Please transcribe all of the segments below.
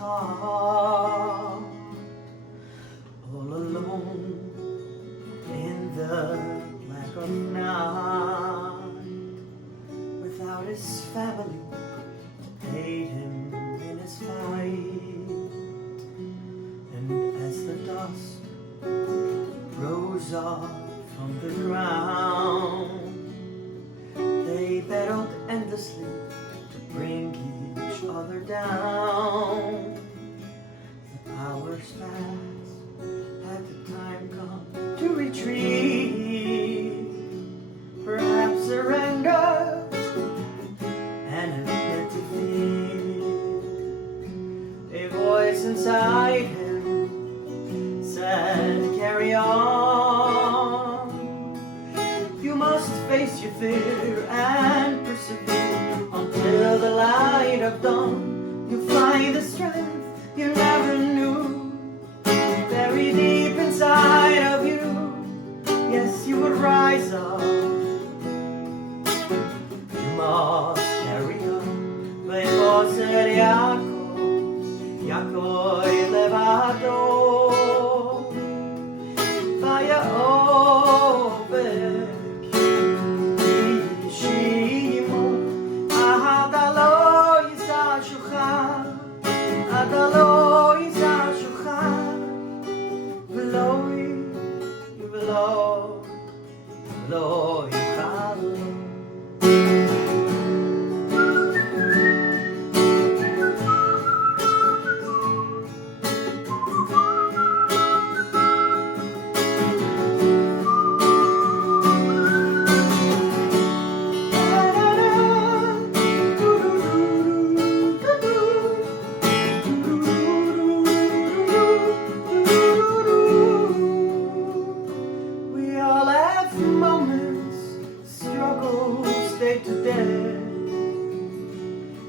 all alone in the black of night, without his family to aid him in his fight. And as the dust rose up from the ground, they battled endlessly to bring each other down. The hours passed, had the time come to retreat, perhaps surrender and admit defeat. A voice inside him said, carry on, you must face your fear and persevere until the light of dawn. You find the strength you never knew, buried deep inside of you. Yes, you would rise up. You must carry on. Poshiter Yid, Ya'akov לבדו, ויאבק אישימו, עד עלות השחר, עד עלות השחר, ולא יוכל.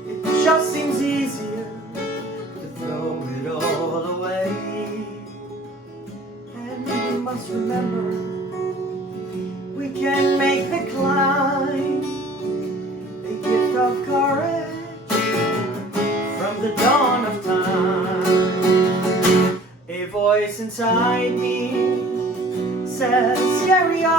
It just seems easier to throw it all away. And we must remember, we can make the climb, a gift of courage from the dawn of time. A voice inside me says, carry on.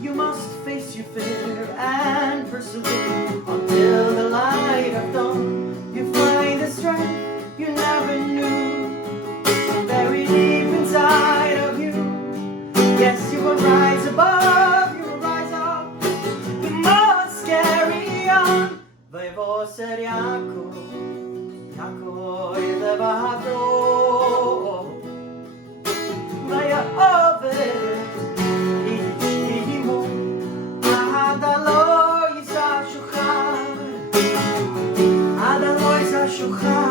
You must face your fear and persevere until the light of dawn. You find the strength you never knew, buried deep inside of you. Yes, you will rise above, you will rise up. You must carry on. ויותר יעקב, יעקב לבדו, ויאבק השחר, עד עלות השחר.